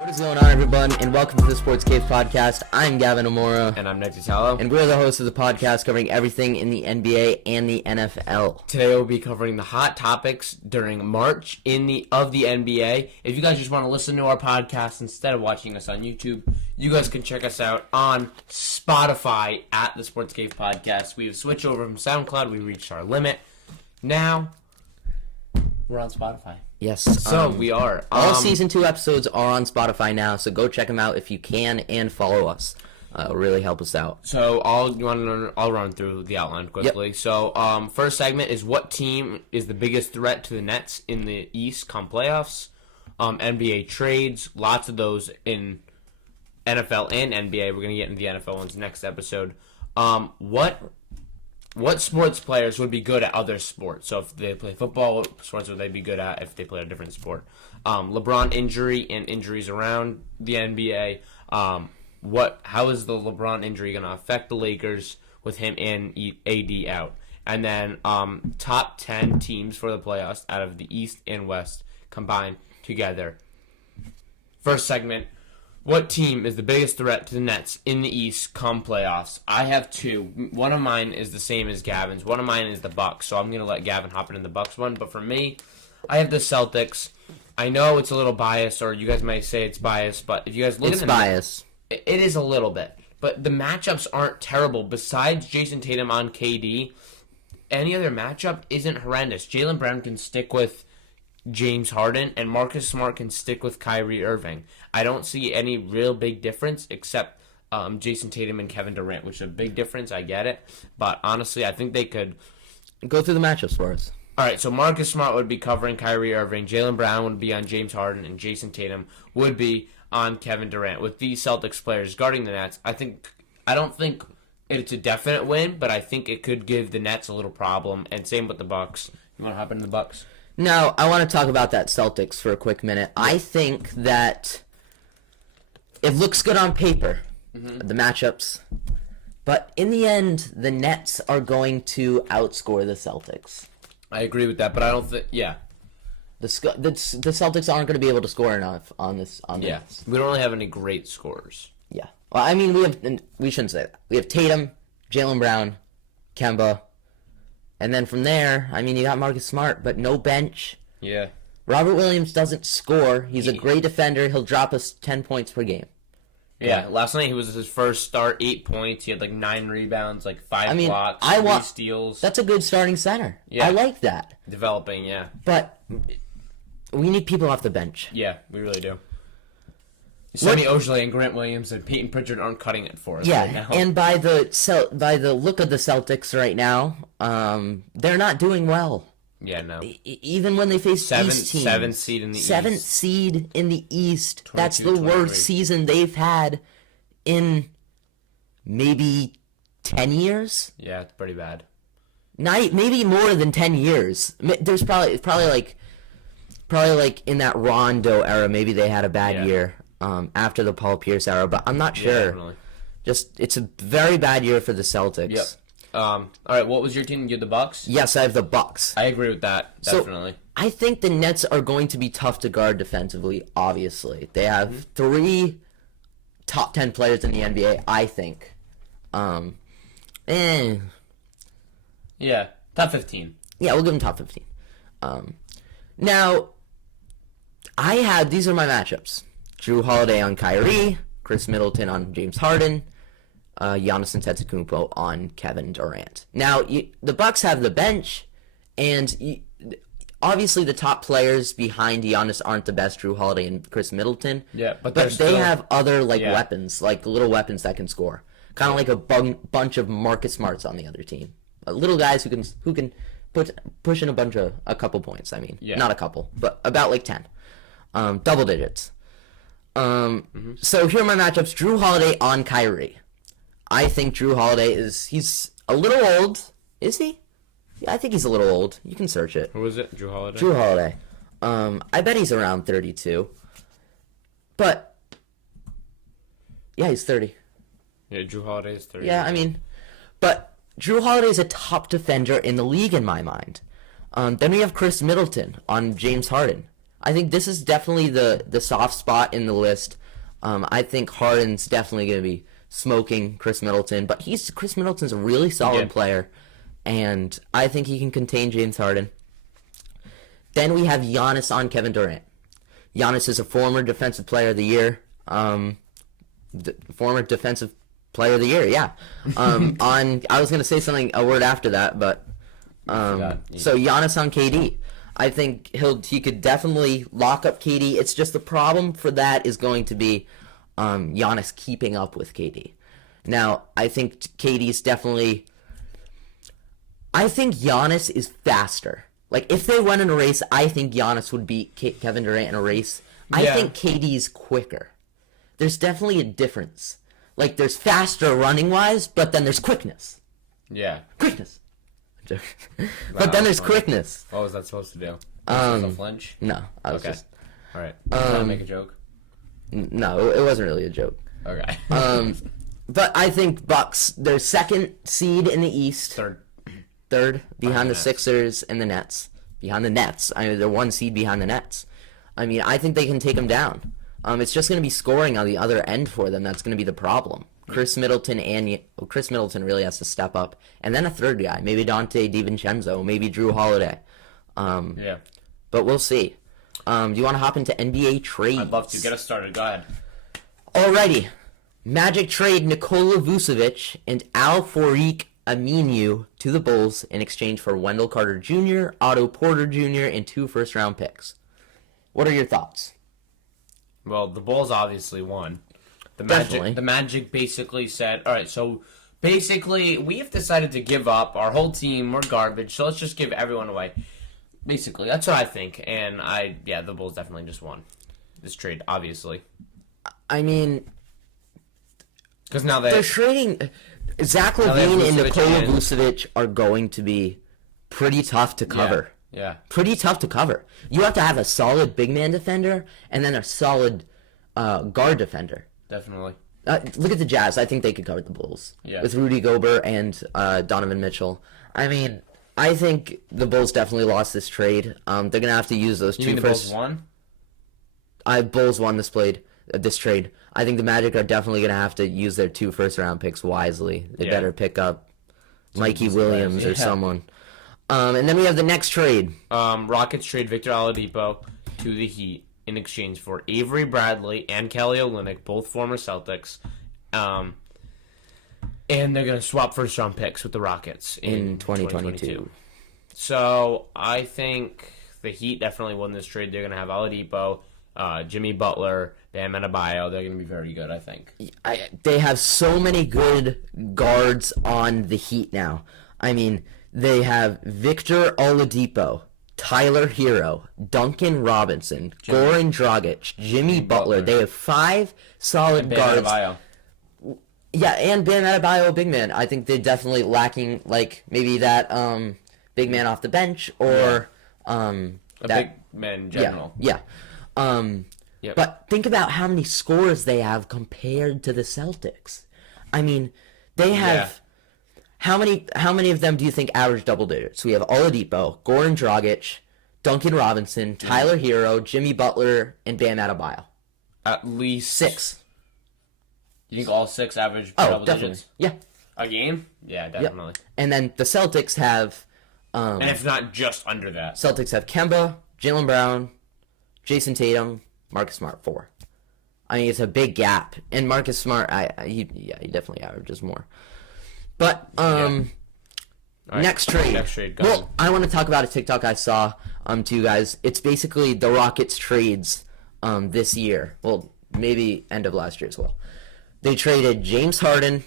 What is going on, everyone, and welcome to the Sports Cave Podcast. I'm Gavin Amora. And I'm Nick Talo. And we're the hosts of the podcast covering everything in the NBA and the NFL. Today we'll be covering the hot topics during March of the NBA. If you guys just want to listen to our podcast instead of watching us on YouTube, you guys can check us out on Spotify at the Sports Cave Podcast. We've switched over from SoundCloud. We reached our limit. Now, we're on Spotify. Yes. So we are. All Season 2 episodes are on Spotify now, so go check them out if you can and follow us. It'll really help us out. So I'll run through the outline quickly. Yep. So first segment is what team is the biggest threat to the Nets in the East come playoffs. NBA trades, lots of those in NFL and NBA. We're going to get into the NFL ones next episode. What sports players would be good at other sports? So if they play football, what sports would they be good at if they play a different sport? LeBron injury and injuries around the NBA. How is the LeBron injury going to affect the Lakers with him and AD out? And then top 10 teams for the playoffs out of the East and West combined together. First segment. What team is the biggest threat to the Nets in the East come playoffs? I have two. One of mine is the same as Gavin's. One of mine is the Bucks, so I'm going to let Gavin hop into the Bucks one. But for me, I have the Celtics. I know it's a little biased, or you guys might say it's biased, but if you guys look at It's biased. It is a little bit. But the matchups aren't terrible. Besides Jason Tatum on KD, any other matchup isn't horrendous. Jaylen Brown can stick with James Harden, and Marcus Smart can stick with Kyrie Irving. I don't see any real big difference except Jason Tatum and Kevin Durant, which is a big difference. I get it. But honestly, I think they could Go through the matchups for us. All right, so Marcus Smart would be covering Kyrie Irving. Jaylen Brown would be on James Harden, and Jason Tatum would be on Kevin Durant. With these Celtics players guarding the Nets, I don't think it's a definite win, but I think it could give the Nets a little problem. And same with the Bucks. You want to hop into the Bucks? Now, I want to talk about that Celtics for a quick minute. I think that it looks good on paper, the matchups. But in the end, the Nets are going to outscore the Celtics. I agree with that, but I don't think, yeah. The Celtics aren't going to be able to score enough on this. Yeah, we don't really have any great scorers. Yeah. Well, I mean, we shouldn't say that. We have Tatum, Jaylen Brown, Kemba. And then from there, I mean, you got Marcus Smart, but no bench. Yeah. Robert Williams doesn't score. He's a great defender. He'll drop us 10 points per game. Yeah, last night he was his first start, 8 points. He had like 9 rebounds, like 5 blocks, 3 steals. That's a good starting center. Yeah. I like that. Developing, yeah. But we need people off the bench. Yeah, we really do. Sonny Ojeley and Grant Williams and Peyton Pritchard aren't cutting it for us right now. And by the look of the Celtics right now, they're not doing well. Yeah, no. Even when they face East teams. 7th seed in the East. 7th seed in the East. That's the worst season they've had in maybe 10 years. Yeah, it's pretty bad. Maybe more than 10 years. There's probably like in that Rondo era, maybe they had a bad year after the Paul Pierce era, but I'm not sure. Yeah, definitely. It's a very bad year for the Celtics. Yep. All right, what was your team? You had the Bucks? Yes, I have the Bucks. I agree with that, definitely. So, I think the Nets are going to be tough to guard defensively, obviously. They have 3 top 10 players in the NBA, I think. Yeah, top 15. Yeah, we'll give them top 15. Now, these are my matchups. Drew Holiday on Kyrie, Chris Middleton on James Harden, Giannis Antetokounmpo on Kevin Durant. Now, the Bucks have the bench, and obviously the top players behind Giannis aren't the best, Drew Holiday and Chris Middleton. Yeah, but they have other weapons, like little weapons that can score. Kind of like a bunch of Marcus Smarts on the other team. Little guys who can push in a couple points. I mean, not a couple, but about like 10, double digits. So here are my matchups. Drew Holiday on Kyrie. I think Drew Holiday he's a little old. Is he? Yeah, I think he's a little old. You can search it. Who was it? Drew Holiday? Drew Holiday. I bet he's around 32. But yeah, he's 30. Yeah, Drew Holiday is 30. Yeah, I mean, but Drew Holiday is a top defender in the league in my mind. Then we have Chris Middleton on James Harden. I think this is definitely the soft spot in the list. I think Harden's definitely going to be smoking Chris Middleton, but Chris Middleton's a really solid player, and I think he can contain James Harden. Then we have Giannis on Kevin Durant. Giannis is a former Defensive Player of the Year. Former Defensive Player of the Year, yeah. I was going to say a word after that, but so Giannis on KD. I think he could definitely lock up KD. It's just the problem for that is going to be Giannis keeping up with KD. Now, I think KD's definitely. I think Giannis is faster. Like, if they went in a race, I think Giannis would beat Kevin Durant in a race. I think KD's quicker. There's definitely a difference. Like, there's faster running-wise, but then there's quickness. Yeah. Quickness. But then there's quickness. What was that supposed to do? Was it a flinch? No. I was just... All right. Did I make a joke? No, it wasn't really a joke. Okay. But I think Bucks, they're second seed in the East. Third, behind the Sixers and the Nets. Behind the Nets. I mean, they're one seed behind the Nets. I mean, I think they can take them down. It's just going to be scoring on the other end for them. That's going to be the problem. Chris Middleton really has to step up. And then a third guy. Maybe Dante DiVincenzo. Maybe Drew Holiday. But we'll see. Do you want to hop into NBA trades? I'd love to. Get us started. Go ahead. Alrighty. Magic trade Nikola Vucevic and Al-Farouq Aminu to the Bulls in exchange for Wendell Carter Jr., Otto Porter Jr., and 2 first-round picks. What are your thoughts? Well, the Bulls obviously won. Definitely. The Magic basically said, all right, so basically we've decided to give up. Our whole team, we're garbage, so let's just give everyone away. Basically, that's what I think. And the Bulls definitely just won this trade, obviously. I mean, because now they're trading. Zach LaVine and Nikola Vucevic are going to be pretty tough to cover. Yeah. Pretty tough to cover. You have to have a solid big man defender and then a solid guard defender. Definitely. Look at the Jazz. I think they could cover the Bulls. Yeah. With Rudy Gobert and Donovan Mitchell. I mean, I think the Bulls definitely lost this trade. They're going to have to use those you two first. Bulls won? Bulls won this trade. I think the Magic are definitely going to have to use their 2 first-round picks wisely. They better pick up Mikey Williams or someone. And then we have the next trade. Rockets trade Victor Oladipo to the Heat in exchange for Avery Bradley and Kelly Olynyk, both former Celtics. And they're going to swap first-round picks with the Rockets in 2022. So I think the Heat definitely won this trade. They're going to have Oladipo, Jimmy Butler, Bam Adebayo. They're going to be very good, I think. They have so many good guards on the Heat now. I mean, they have Victor Oladipo, Tyler Hero, Duncan Robinson, Goran Dragic, Jimmy Butler. They have 5 solid guards. Adebayo. Yeah, and Bam Adebayo, big man. I think they're definitely lacking, like, maybe that big man off the bench or big man in general. Yeah. But think about how many scores they have compared to the Celtics. I mean, they have how many of them do you think average double digits? We have Oladipo, Goran Dragic, Duncan Robinson, Tyler Hero, Jimmy Butler, and Bam Adebayo. At least 6. You think all 6 average double digits? Yeah. A game? Yeah, definitely. Yep. And then the Celtics have and if not just under that. Celtics have Kemba, Jaylen Brown, Jason Tatum, Marcus Smart 4. I mean, it's a big gap. And Marcus Smart, he definitely averages more. But next trade. Well, I want to talk about a TikTok I saw to you guys. It's basically the Rockets trades this year. Well, maybe end of last year as well. They traded James Harden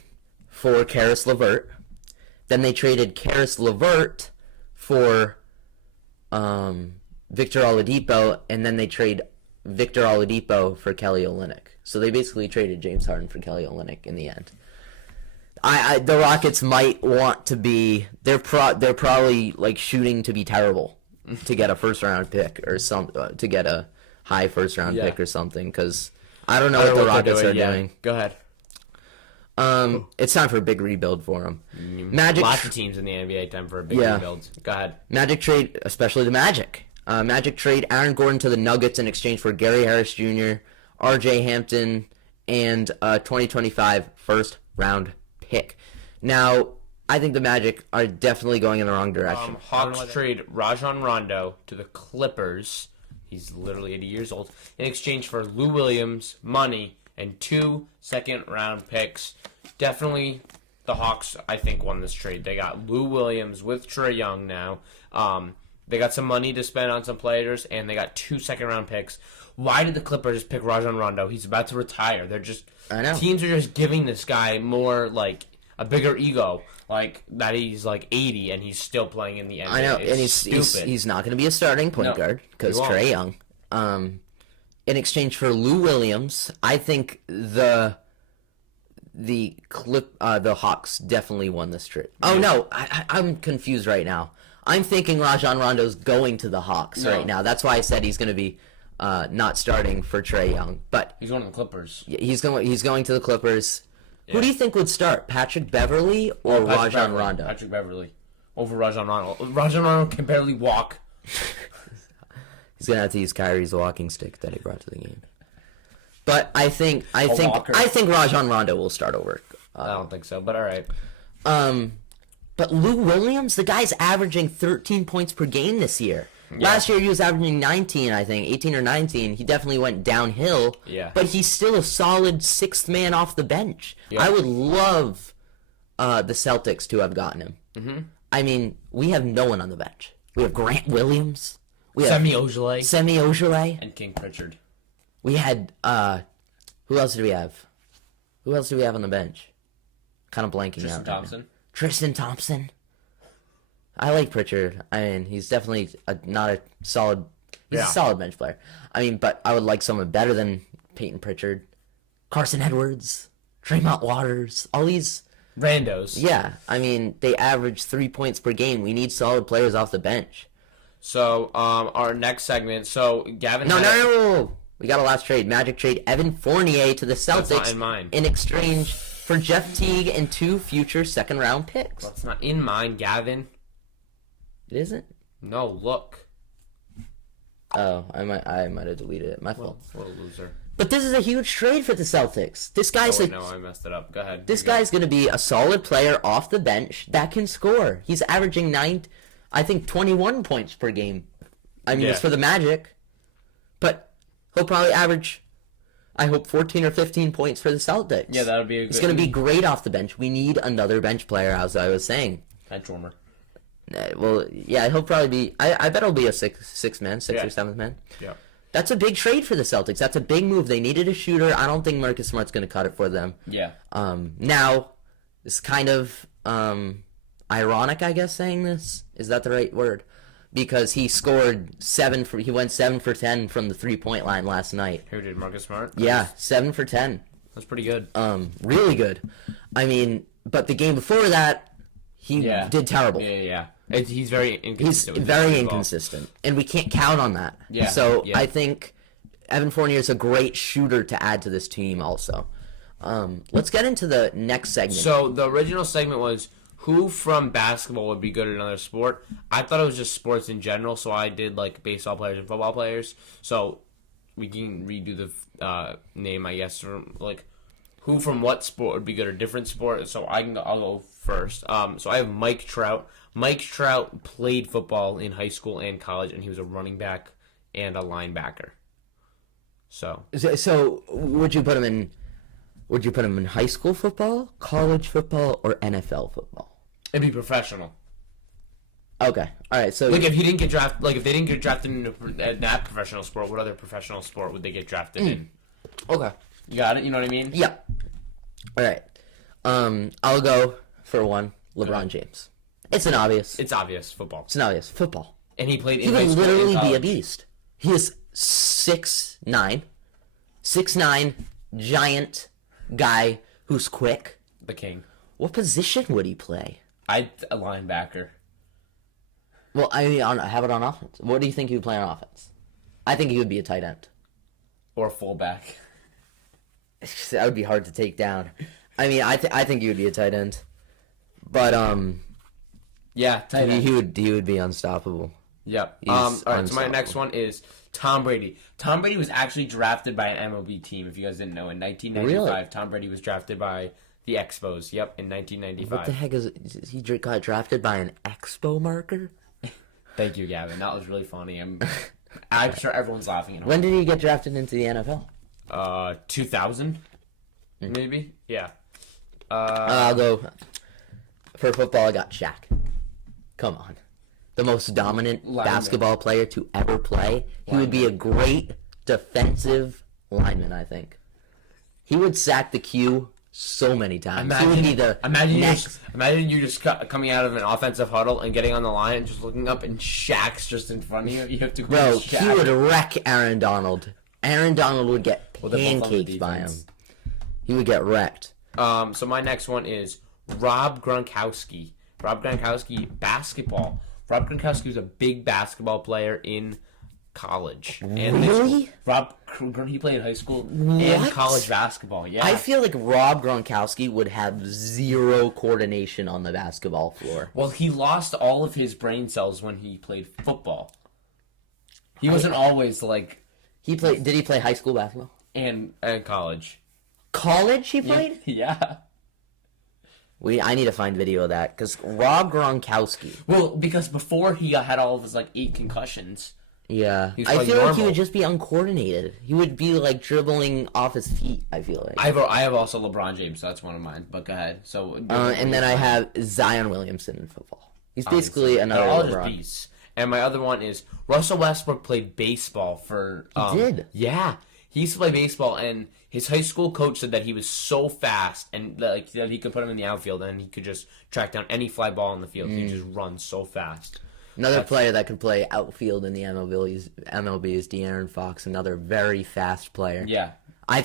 for Karis LeVert. Then they traded Karis LeVert for Victor Oladipo, and then they trade Victor Oladipo for Kelly Olynyk. So they basically traded James Harden for Kelly Olynyk in the end. The Rockets might want to be. They're probably like shooting to be terrible to get a first round pick or to get a high first round pick or something, because I don't know what the Rockets are doing. Go ahead. It's time for a big rebuild for them. Lots of teams in the NBA time for a big rebuild. Go ahead. Magic trade, especially the Magic. Magic trade Aaron Gordon to the Nuggets in exchange for Gary Harris Jr., R.J. Hampton, and a 2025 first-round pick. Now, I think the Magic are definitely going in the wrong direction. Hawks trade Rajon Rondo to the Clippers. He's literally 80 years old. In exchange for Lou Williams, money, and 2 second-round picks. Definitely the Hawks, I think, won this trade. They got Lou Williams with Trae Young now. They got some money to spend on some players, and they got 2 second-round picks. Why did the Clippers pick Rajon Rondo? He's about to retire. I know. Teams are just giving this guy more, like, a bigger ego. Like, that he's, like, 80 and he's still playing in the NBA. I know, and he's not going to be a starting point guard because Trae Young. In exchange for Lou Williams, I think the Hawks definitely won this trade. Oh, no, I'm confused right now. I'm thinking Rajon Rondo's going to the Hawks right now. That's why I said he's going to be not starting for Trae Young. But he's going to the Clippers. He's going to the Clippers. Yeah. Who do you think would start, Patrick Beverley or Rajon Rondo? Patrick Beverley over Rajon Rondo. Rajon Rondo can barely walk. He's gonna have to use Kyrie's walking stick that he brought to the game. But I think Rajon Rondo will start over. I don't think so, but all right. But Lou Williams, the guy's averaging 13 points per game this year. Yeah. Last year he was averaging 19, I think, 18 or 19. He definitely went downhill. Yeah. But he's still a solid sixth man off the bench. Yeah. I would love the Celtics to have gotten him. Mm-hmm. I mean, we have no one on the bench. We have Grant Williams. We have Semi Ojeleye. And King Pritchard. We had, who else did we have? Who else do we have on the bench? Kind of blanking out. Tristan Thompson. I like Pritchard. I mean, he's definitely not a solid. He's a solid bench player. I mean, but I would like someone better than Peyton Pritchard. Carson Edwards, Tremont Waters, all these randos. Yeah, I mean, they average 3 points per game. We need solid players off the bench. So, our next segment. So, Gavin. No. We got a last trade. Magic trade Evan Fournier to the Celtics. That's not in mine. In exchange for Jeff Teague and 2 future second-round picks. That's not in mine, Gavin. It isn't? No, look. Oh, I might have deleted it. My fault. What a loser. But this is a huge trade for the Celtics. This guy's no, I messed it up. Go ahead. This guy's going to be a solid player off the bench that can score. He's averaging 21 points per game. I mean, it's for the Magic. But he'll probably average, I hope, 14 or 15 points for the Celtics. Yeah, that would be a good... It's going to be great off the bench. We need another bench player, as I was saying. Bench warmer. Well, yeah, he'll probably be... I bet he'll be a sixth man, or seventh man. Yeah. That's a big trade for the Celtics. That's a big move. They needed a shooter. I don't think Marcus Smart's going to cut it for them. Yeah. Now, it's kind of ironic, I guess, saying this. Is that the right word? Because he scored he went 7 for 10 from the 3-point line last night. Who did, Marcus Smart? Yeah, 7 for 10. That's pretty good. Really good. I mean, but the game before that, he did terrible. Yeah. He's very inconsistent. He's very inconsistent, and we can't count on that. Yeah. So I think Evan Fournier is a great shooter to add to this team also. Let's get into the next segment. So the original segment was who from basketball would be good at another sport. I thought it was just sports in general, so I did like baseball players and football players. So we can redo the name, I guess, from like who from what sport would be good at a different sport. So I'll go first. So I have Mike Trout. Mike Trout played football in high school and college, and he was a running back and a linebacker. So would you put him in? Would you put him in high school football, college football, or NFL football? It'd be professional. Okay, all right. So if he didn't get drafted, if they didn't get drafted in that professional sport, what other professional sport would they get drafted in? Okay, you got it. You know what I mean? Yeah. All right. I'll go for one. LeBron James. It's obvious. Football. It's an obvious football. And he played in He high would school literally and be a beast. He is 6'9", giant guy who's quick. The king. What position would he play? A linebacker. Well, I mean, have it on offense. What do you think he would play on offense? I think he would be a tight end. Or a fullback. That would be hard to take down. I mean, I think he would be a tight end. But, yeah, tight end. He would be unstoppable. Yep. He's All right. So my unstoppable. next one is Tom Brady. Tom Brady was actually drafted by an MLB team. If you guys didn't know, in 1995, Really? Tom Brady was drafted by the Expos. Yep, in 1995. What the heck is he got drafted by an Expo marker? Thank you, Gavin. That was really funny. I'm sure everyone's laughing at home. When did he get drafted into the NFL? 2000, maybe. Yeah. I'll go for football. I got Shaq. Come on, the most dominant basketball player to ever play. He would be a great defensive lineman. I think he would sack the Q so many times. He would be the next. Imagine you just coming out of an offensive huddle and getting on the line and just looking up and Shaq's just in front of you. You have to go. Bro, Shaq. he would wreck Aaron Donald. Aaron Donald would get Well, they're both on the pancaked by him. defense. He would get wrecked. So my next one is Rob Gronkowski. Rob Gronkowski, basketball. Rob Gronkowski was a big basketball player in college. And Really? He played in high school What? and college basketball. Yeah. I feel like Rob Gronkowski would have zero coordination on the basketball floor. Well, he lost all of his brain cells when he played football. He wasn't always like Did he play high school basketball? and college. College he played? Yeah. I need to find video of that because Rob Gronkowski. Well, because before he had all of his 8 concussions. Yeah, He's I like feel like he normal. would just be uncoordinated. He would be like dribbling off his feet. I feel like. I have also LeBron James, so that's one of mine. But go ahead. So And then I have Zion Williamson in football. He's basically They're another all just LeBron. beasts. And my other one is Russell Westbrook played baseball for. He did? Yeah, he used to play baseball, and his high school coach said that he was so fast and that he could put him in the outfield and he could just track down any fly ball in the field. He just run so fast. Another player that could play outfield in the MLB is De'Aaron Fox, another very fast player. Yeah. I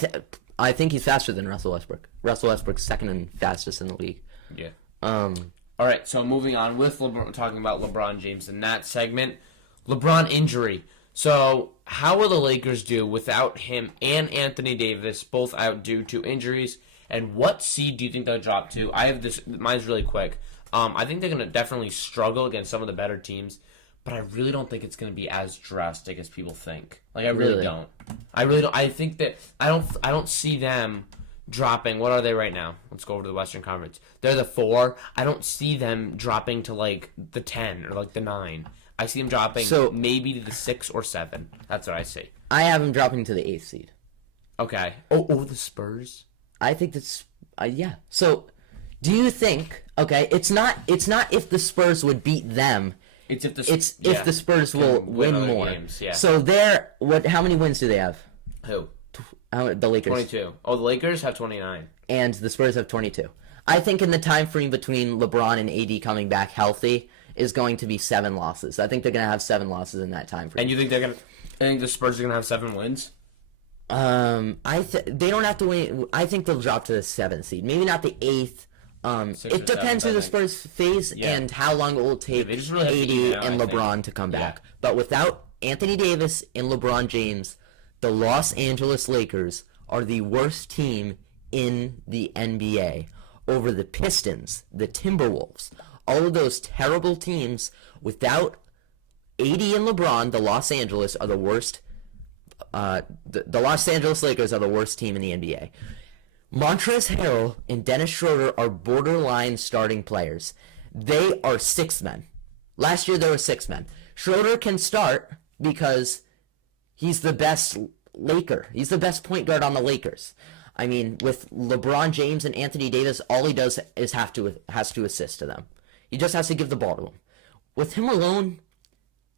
think he's faster than Russell Westbrook. Russell Westbrook's second and fastest in the league. Yeah. All right, so moving on with talking about LeBron James in that segment. LeBron injury. So how will the Lakers do without him and Anthony Davis both out due to injuries? And what seed do you think they'll drop to? I have this. Mine's really quick. I think they're going to definitely struggle against some of the better teams, but I really don't think it's going to be as drastic as people think. I really don't. I really don't. I think that I don't see them dropping. What are they right now? Let's go over to the Western Conference. They're the 4. I don't see them dropping to the 10 or the 9. I see them dropping maybe to the 6 or 7. That's what I see. I have him dropping to the 8th seed. Okay. Oh, the Spurs? I think that's yeah. So, do you think? Okay, it's not if the Spurs would beat them. It's if the Spurs will win more. Games, yeah. So how many wins do they have? Who? The Lakers. 22. Oh, the Lakers have 29. And the Spurs have 22. I think in the time frame between LeBron and AD coming back healthy is going to be 7 losses. I think they're going to have 7 losses in that time frame. And you think I think the Spurs are going to have 7 wins? They don't have to win. I think they'll drop to the 7th seed. Maybe not the 8th. It depends who the Spurs face and how long it will take really AD and LeBron to come back. But without Anthony Davis and LeBron James, the Los Angeles Lakers are the worst team in the NBA over the Pistons, the Timberwolves, all of those terrible teams. Without AD and LeBron, the Los Angeles are the worst. The Los Angeles Lakers are the worst team in the NBA. Montrezl Harrell and Dennis Schroeder are borderline starting players. They are 6 men. Last year there were 6 men. Schroeder can start because he's the best Laker. He's the best point guard on the Lakers. I mean, with LeBron James and Anthony Davis, all he does is has to assist to them. He just has to give the ball to them. With him alone,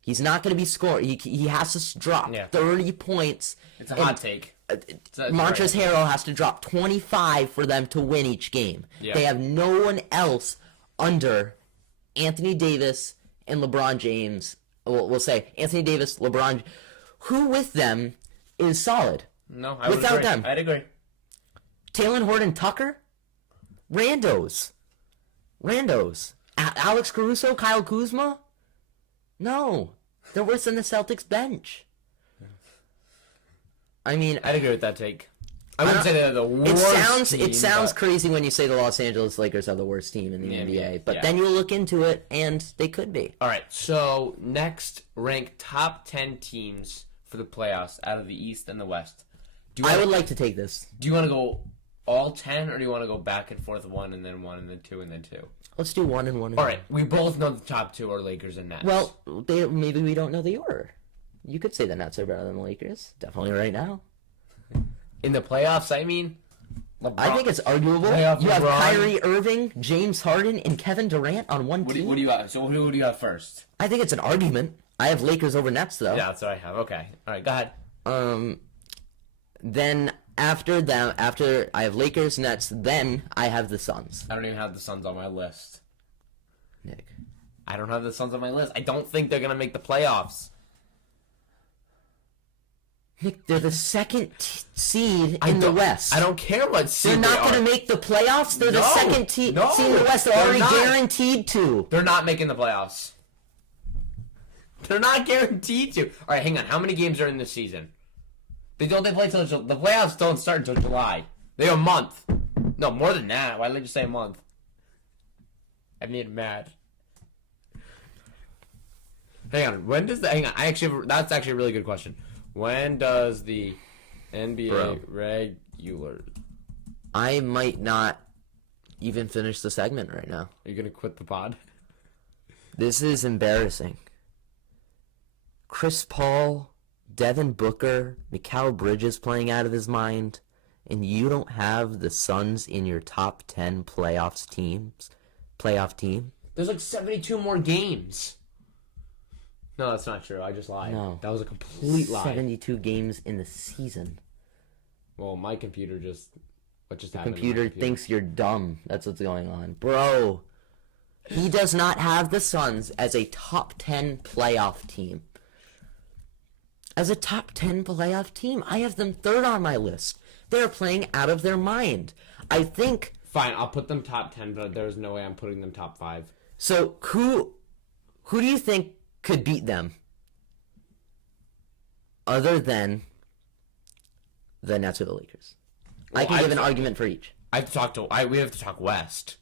he's not going to be scoring. He has to drop 30 points. It's a hot take. Montrezl Harrell has to drop 25 for them to win each game. Yeah. They have no one else under Anthony Davis and LeBron James. We'll say Anthony Davis, LeBron. Who with them is solid? No, I without would agree. them. I'd agree. Taylor Horton Tucker? Randos. Alex Caruso? Kyle Kuzma? No. They're worse than the Celtics bench. I mean, I'd agree with that take. I wouldn't say they're the worst team, It sounds crazy when you say the Los Angeles Lakers are the worst team in the NBA, but then you look into it, and they could be. All right, so next, rank top 10 teams for the playoffs out of the East and the West. I would like to take this. Do you want to go all 10, or do you want to go back and forth 1 and then 1 and then 2 and then 2? Let's do 1 and 1. All right, we both know the top 2 are Lakers and Nets. Well, maybe we don't know the order. You could say the Nets are better than the Lakers. Definitely right now. In the playoffs, I mean? LeBron. I think it's arguable. You have Kyrie Irving, James Harden, and Kevin Durant on one team. What do you have? So who do you have first? I think it's an argument. I have Lakers over Nets, though. Yeah, that's what I have. Okay. All right, go ahead. Then after I have Lakers, Nets, then I have the Suns. I don't even have the Suns on my list. Nick. I don't have the Suns on my list. I don't think they're going to make the playoffs. Nick, they're the second seed in the West. I don't care what seed they're not going to make the playoffs. They're the second seed in the West. They're already guaranteed to. They're not making the playoffs. They're not guaranteed to. All right, hang on. How many games are in this season? They play till the playoffs don't start until July. They have a month. No, more than that. Why did they just say a month? I made him mad. Hang on. When does hang on? That's actually a really good question. When does the NBA regular? I might not even finish the segment right now. Are you gonna quit the pod? This is embarrassing. Chris Paul, Devin Booker, Mikal Bridges playing out of his mind, and you don't have the Suns in your top 10 playoff team. There's like 72 more games. No, that's not true. I just lied. No. That was a complete lie. 72 games in the season. Well, my computer what just happened? The computer thinks you're dumb. That's what's going on. Bro, he does not have the Suns as a top 10 playoff team. As a top 10 playoff team, I have them third on my list. They're playing out of their mind. I think... Fine, I'll put them top 10, but there's no way I'm putting them top 5. So, who do you think could beat them other than the Nets or the Lakers? Well, I can give an argument for each. We have to talk West.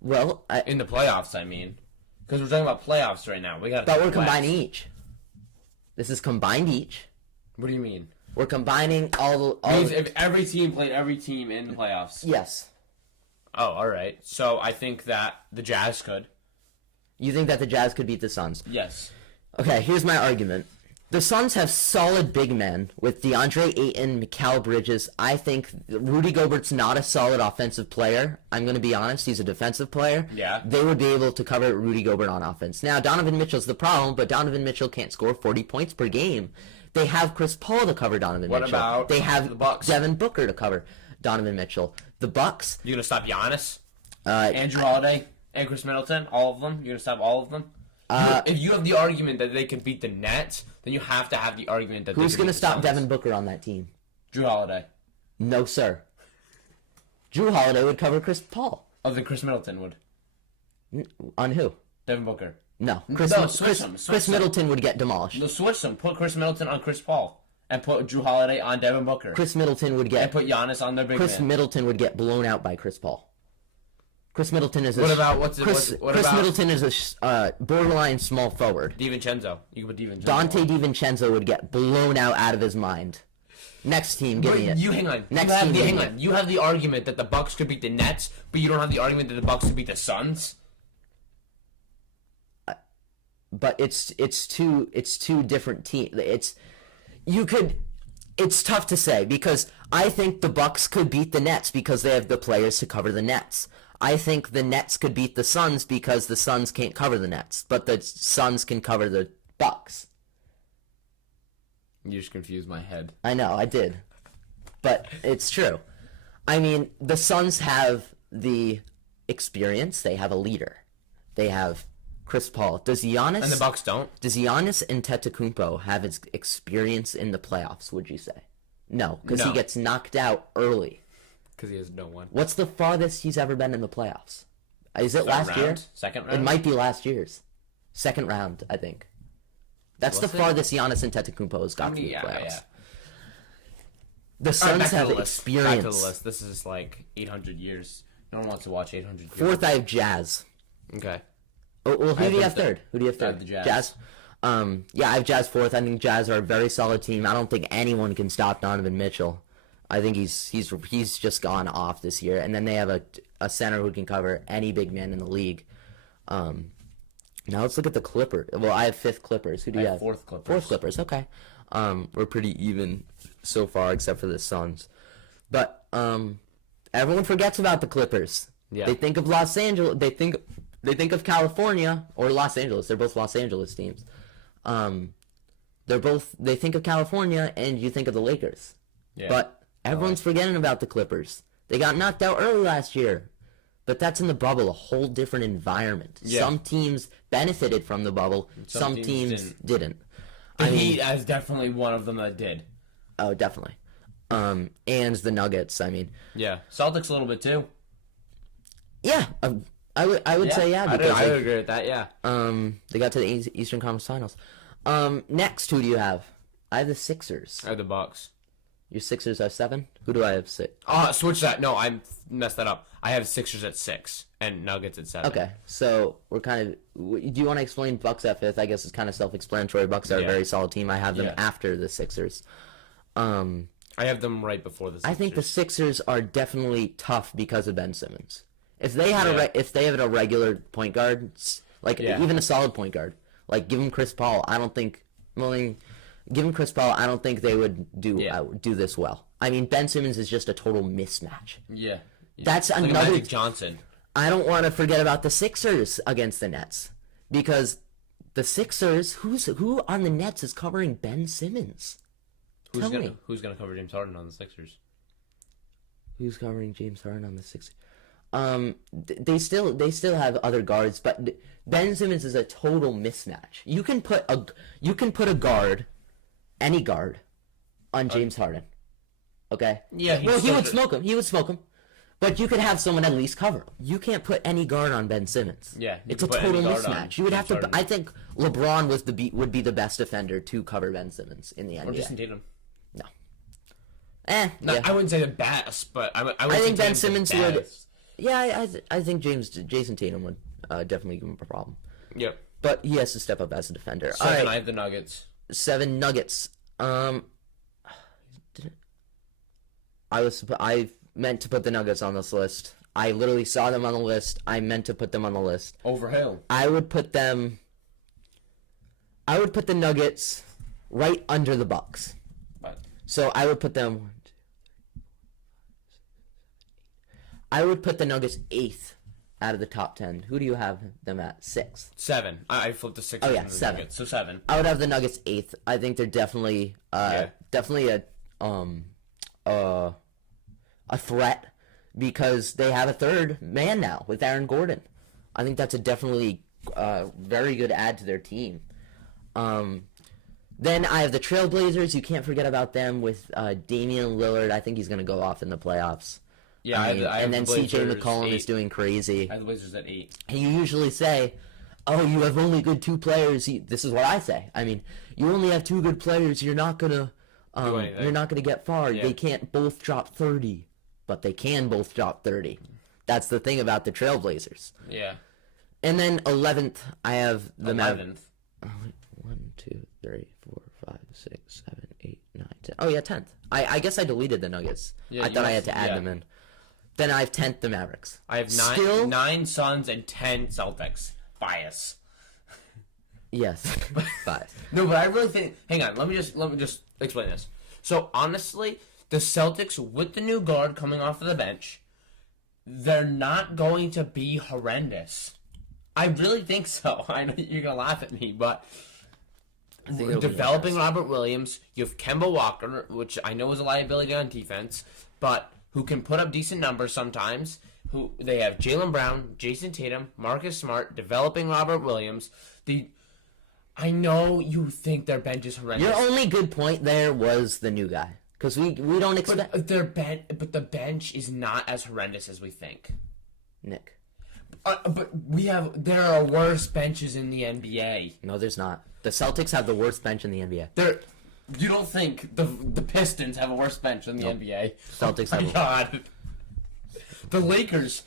Well, in the playoffs, I mean, because we're talking about playoffs right now. But we're combining each. This is combined each. What do you mean? We're combining all. Means if every team played every team in the playoffs. Yes. Oh, all right. So I think that the Jazz could. You think that the Jazz could beat the Suns? Yes. Okay, here's my argument. The Suns have solid big men with DeAndre Ayton, Mikal Bridges. I think Rudy Gobert's not a solid offensive player. I'm going to be honest. He's a defensive player. Yeah. They would be able to cover Rudy Gobert on offense. Now, Donovan Mitchell's the problem, but Donovan Mitchell can't score 40 points per game. They have Chris Paul to cover Donovan Mitchell. What about they have the Bucks? Devin Booker to cover Donovan Mitchell. The Bucks. You going to stop Giannis? Andrew Holiday? And Chris Middleton, all of them? You're going to stop all of them? If you have the argument that they can beat the Nets, then you have to have the argument that who's going to stop Suns. Devin Booker on that team? Drew Holiday. No, sir. Drew Holiday would cover Chris Paul. Oh, then Chris Middleton would. On who? Devin Booker. No. Chris them. Middleton would get demolished. No, switch them. Put Chris Middleton on Chris Paul. And put Drew Holiday on Devin Booker. Chris Middleton would get... And put Giannis on their big Chris man. Middleton would get blown out by Chris Paul. Chris Middleton is Chris Middleton is a borderline small forward. DiVincenzo. You can put DiVincenzo. Dante DiVincenzo would get blown out of his mind. Next team, give me it. Hang on. You have the argument that the Bucks could beat the Nets, but you don't have the argument that the Bucks could beat the Suns. But it's two different teams. It's tough to say because I think the Bucks could beat the Nets because they have the players to cover the Nets. I think the Nets could beat the Suns because the Suns can't cover the Nets, but the Suns can cover the Bucks. You just confused my head. I know, I did. But it's true. I mean, the Suns have the experience. They have a leader. They have Chris Paul. And the Bucks don't? Does Giannis Antetokounmpo have his experience in the playoffs, would you say? No, because he gets knocked out early. Because he has no one. What's the farthest he's ever been in the playoffs? Is it last year? Second round? It might be last year's. Second round, I think. That's the farthest Giannis Antetokounmpo has got to the playoffs. The Suns have Back experience. to the list. This is like 800 years. No one wants to watch 800 years. Fourth, I have Jazz. Okay. Oh, well, who do you have third? Who do you have I third? have the Jazz. Jazz? Yeah, I have Jazz fourth. I think Jazz are a very solid team. I don't think anyone can stop Donovan Mitchell. I think he's just gone off this year. And then they have a center who can cover any big man in the league. Now let's look at the Clippers. Well, I have fifth Clippers. Who do you have? Fourth Clippers. Fourth Clippers. Okay. We're pretty even so far, except for the Suns. But everyone forgets about the Clippers. Yeah. They think of Los Angeles. They think of California or Los Angeles. They're both Los Angeles teams. They think of California, and you think of the Lakers. Yeah. But everyone's forgetting about the Clippers. They got knocked out early last year. But that's in the bubble, a whole different environment. Yeah. Some teams benefited from the bubble. Some teams didn't. The Heat is definitely one of them that did. Oh, definitely. And the Nuggets, I mean. Yeah. Celtics a little bit too. Yeah, I would say yeah. Because I would agree with that, yeah. they got to the Eastern Conference Finals. Next, who do you have? I have the Sixers. I have the Bucks. Your Sixers are 7? Who do I have 6? Switch that. No, I messed that up. I have Sixers at 6 and Nuggets at 7. Okay, so we're kind of... Do you want to explain Bucks at 5th? I guess it's kind of self-explanatory. Bucks are a very solid team. I have them after the Sixers. I have them right before the Sixers. I think the Sixers are definitely tough because of Ben Simmons. If they had if they have a regular point guard, like even a solid point guard, like give him Chris Paul, I don't think... Give him Chris Paul, I don't think they would do this well. I mean, Ben Simmons is just a total mismatch. Yeah. That's like another... Magic Johnson. I don't want to forget about the Sixers against the Nets. Because the Sixers, who on the Nets is covering Ben Simmons? Who's gonna cover James Harden on the Sixers? Who's covering James Harden on the Sixers? They still have other guards, but Ben Simmons is a total mismatch. You can put a guard, any guard, on James Harden. Okay? Yeah. He would smoke him. He would smoke him. But you could have someone at least cover him. You can't put any guard on Ben Simmons. Yeah. It's a total mismatch. You would have to. I think LeBron would be the best defender to cover Ben Simmons in the NBA. Or Jason Tatum. No. I wouldn't say the best, but I think Ben Simmons would. Yeah, I think Jason Tatum would definitely give him a problem. Yep. But he has to step up as a defender. 7, all right. I have the Nuggets. 7 Nuggets. I meant to put the Nuggets on this list. I literally saw them on the list. I meant to put them on the list. Over who? I would put the Nuggets right under the Bucks. What? So I would put them. I would put the Nuggets 8th out of the top 10. Who do you have them at? 6th. 7. I flipped the 6. Oh yeah, 7. Nuggets, so 7. I would have the Nuggets 8th. I think they're definitely a threat because they have a third man now with Aaron Gordon. I think that's a definitely very good add to their team. Then I have the Trailblazers. You can't forget about them with Damian Lillard. I think he's going to go off in the playoffs. Yeah, I have and then the CJ Blazers McCollum 8. is doing crazy. I have the Blazers at 8. And you usually say, "Oh, you have only good 2 players." This is what I say. I mean, you only have 2 good players. You're not gonna get far. Yeah. They can't both drop 30, but they can both drop 30. That's the thing about the Trailblazers. Yeah. And then 11th, I have the 11th. 1, 2, 3, 4, 5, 6, 7, 8, 9, 10. Oh yeah, 10th. I guess I deleted the Nuggets. Yeah, I thought I had to add them in. Then I have 10th, the Mavericks. I have 9 Suns and 10 Celtics. Bias. Yes. 5. No, but I really think. Hang on. Let me just explain this. So honestly, the Celtics with the new guard coming off of the bench, they're not going to be horrendous. I really think so. I know you're gonna laugh at me, but developing Robert Williams, you have Kemba Walker, which I know is a liability on defense, but who can put up decent numbers sometimes. Who they have Jaylen Brown, Jason Tatum, Marcus Smart, developing Robert Williams. I know you think their bench is horrendous. Your only good point there was the new guy, because we don't expect. But the bench is not as horrendous as we think. Nick. But there are worse benches in the NBA. No, there's not. The Celtics have the worst bench in the NBA. You don't think the Pistons have a worse bench than the NBA? Celtics Oh my have God. The Lakers.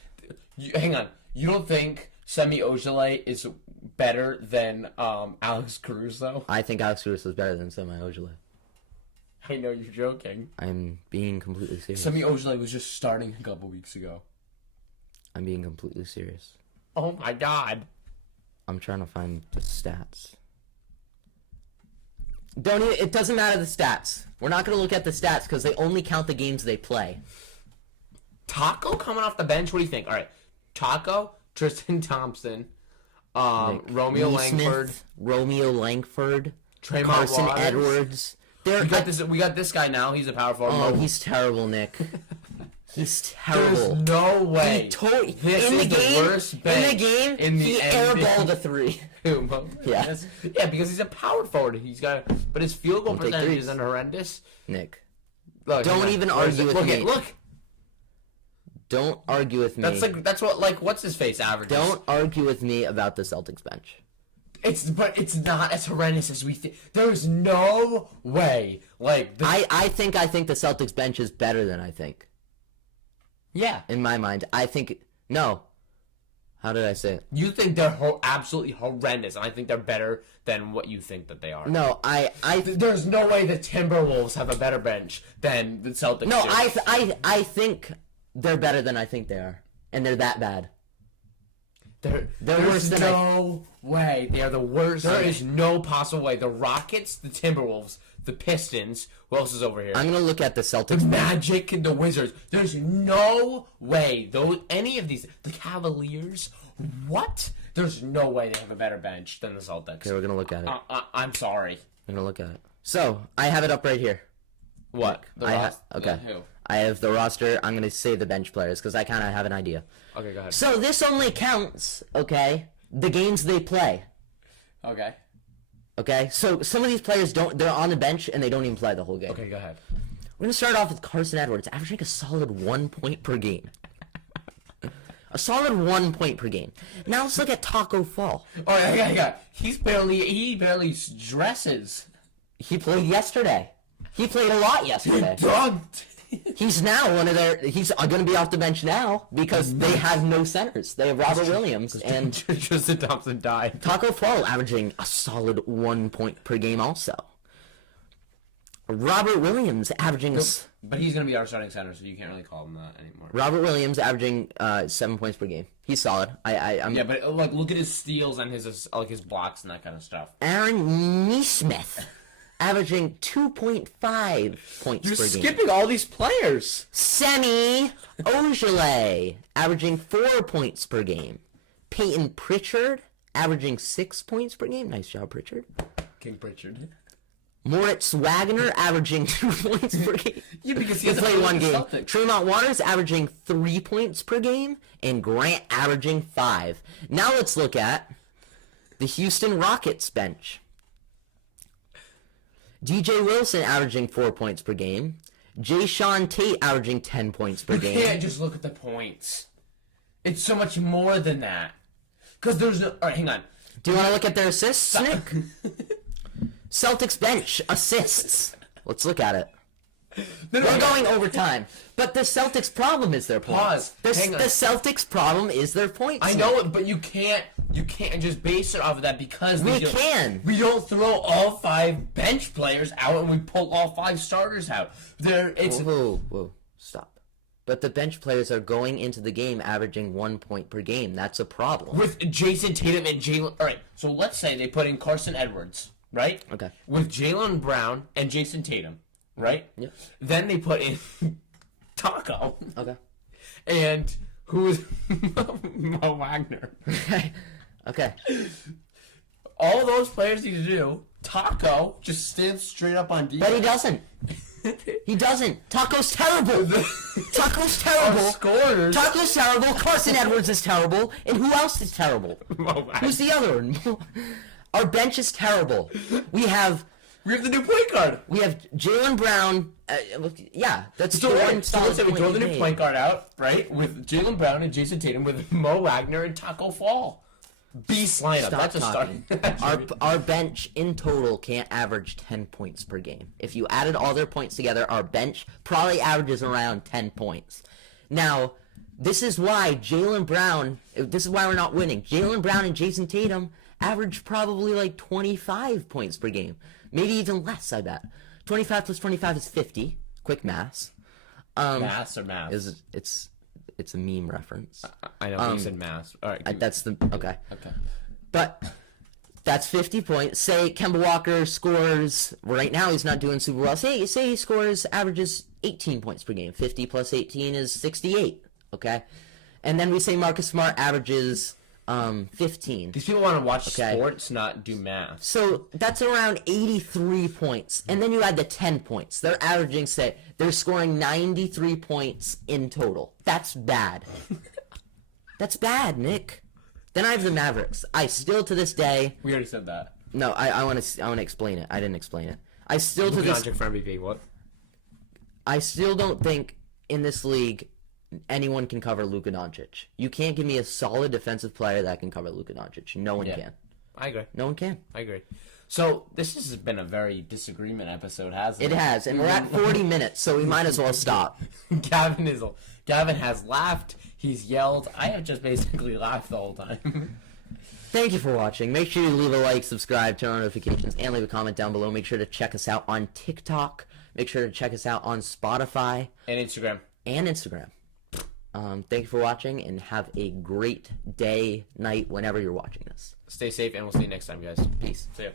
Hang on. You don't think Semi Ojeleye is better than Alex Caruso? I think Alex Caruso is better than Semi Ojeleye. I know you're joking. I'm being completely serious. Semi Ojeleye was just starting a couple weeks ago. I'm being completely serious. Oh my God. I'm trying to find the stats. It doesn't matter the stats. We're not going to look at the stats because they only count the games they play. Taco coming off the bench. What do you think? All right, Taco, Tristan Thompson, Romeo Langford, Tremont Carson Waters. Edwards. We got this guy now. He's a power forward. Oh, he's terrible, Nick. He's terrible. There's no way. This is the worst bench he airballed a 3. Yeah. Yeah, because he's a power forward. But his field goal percentage isn't horrendous. Nick, look, don't even argue with me. Look. Don't argue with me. That's what what's his face averages. Don't argue with me about the Celtics bench. But it's not as horrendous as we think. There's no way. I think the Celtics bench is better than I think. Yeah. In my mind, I think no. How did I say it? You think they're absolutely horrendous, and I think they're better than what you think that they are. No, there's no way the Timberwolves have a better bench than the Celtics. No, do. I think they're better than I think they are, and they're that bad. They're worse than no way. They are the worst. There is no possible way. The Rockets, the Timberwolves, the Pistons. Who else is over here? I'm gonna look at the Celtics. The Magic and the Wizards. There's no way. Any of these. The Cavaliers. What? There's no way they have a better bench than the Celtics. Okay, we're gonna look at it. I'm sorry. I'm gonna look at it. So I have it up right here. What? Okay. Who? I have the roster. I'm gonna say the bench players because I kind of have an idea. Okay, go ahead. So this only counts, okay, the games they play. Okay. Okay, so some of these players they're on the bench and they don't even play the whole game. Okay, go ahead. We're going to start off with Carson Edwards, averaging a solid 1 point per game. A solid 1 point per game. Now let's look at Taco Fall. Oh, yeah. He barely dresses. He played yesterday. He played a lot yesterday. He dunked. He's now he's going to be off the bench now because they have no centers. They have Robert Williams and Tristan Thompson died. Taco Fall averaging a solid 1 point per game also. Robert Williams averaging but he's going to be our starting center, so you can't really call him that anymore. Robert Williams averaging 7 points per game. He's solid. Yeah, but look at his steals and his blocks and that kind of stuff. Aaron Nesmith averaging 2.5 points per game. You're skipping all these players. Semi Ojeleye averaging 4 points per game. Peyton Pritchard averaging 6 points per game. Nice job, Pritchard. King Pritchard. Moritz Wagner averaging 2 points per game. Yeah, because he played one game. Tremont Waters averaging 3 points per game, and Grant averaging 5. Now let's look at the Houston Rockets bench. DJ Wilson averaging 4 points per game. Jayshawn Tate averaging 10 points per game. You can't just look at the points. It's so much more than that. Because there's no... All right, hang on. Do you want to look at their assists, Nick? Celtics bench assists. Let's look at it. We're going overtime. But the Celtics' problem is their points. The Celtics' problem is their points. I know it, but you can't just base it off of that because we can. We don't throw all 5 bench players out and we pull all 5 starters out. Whoa, stop. But the bench players are going into the game averaging 1 point per game. That's a problem. With Jason Tatum and Jalen... All right, so let's say they put in Carson Edwards, right? Okay. With Jalen Brown and Jason Tatum, right? Yeah. Then they put in Taco. Okay. And who's Mo Wagner. Okay. All those players need to do, Taco just stands straight up on defense. But he doesn't. He doesn't. Taco's terrible. Taco's terrible. Our scorers. Taco's terrible. Carson Edwards is terrible. And who else is terrible? Who's the other one? Our bench is terrible. We have the new point guard. We have Jalen Brown. Yeah, that's so let's say we throw the new point guard out, right? With Jalen Brown and Jason Tatum, with Mo Wagner and Taco Fall. beast lineup. Stop That's a talking. Our bench in total can't average 10 points per game. If you added all their points together, our bench probably averages around 10 points. Now, this is why Jaylen Brown, this is why we're not winning. Jaylen Brown and Jason Tatum average probably like 25 points per game. Maybe even less, I bet. 25 plus 25 is 50. Quick maths. Maths or math? It's a meme reference. I know, you said maths. All right. That's the... Okay. Okay. But that's 50 points. Say Kemba Walker scores... Right now he's not doing super well. Say he scores, averages 18 points per game. 50 plus 18 is 68. Okay? And then we say Marcus Smart averages 15. These people want to watch sports, not do math. So that's around 83 points. And then you add the 10 points. They're averaging, say, they're scoring 93 points in total. That's bad. That's bad, Nick. Then I have the Mavericks. I still, to this day... We already said that. No, I want to explain it. I didn't explain it. I still, to this... for MVP, what? I still don't think in this league anyone can cover Luka Doncic. You can't give me a solid defensive player that can cover Luka Doncic. No one can. I agree. No one can. I agree. So this has been a very disagreement episode, hasn't it? It has, and we're at 40 minutes, so we might as well stop. Gavin has laughed. He's yelled. I have just basically laughed the whole time. Thank you for watching. Make sure you leave a like, subscribe, turn on notifications, and leave a comment down below. Make sure to check us out on TikTok. Make sure to check us out on Spotify. And Instagram. Thank you for watching, and have a great day, night, whenever you're watching this. Stay safe, and we'll see you next time, guys. Peace. See ya.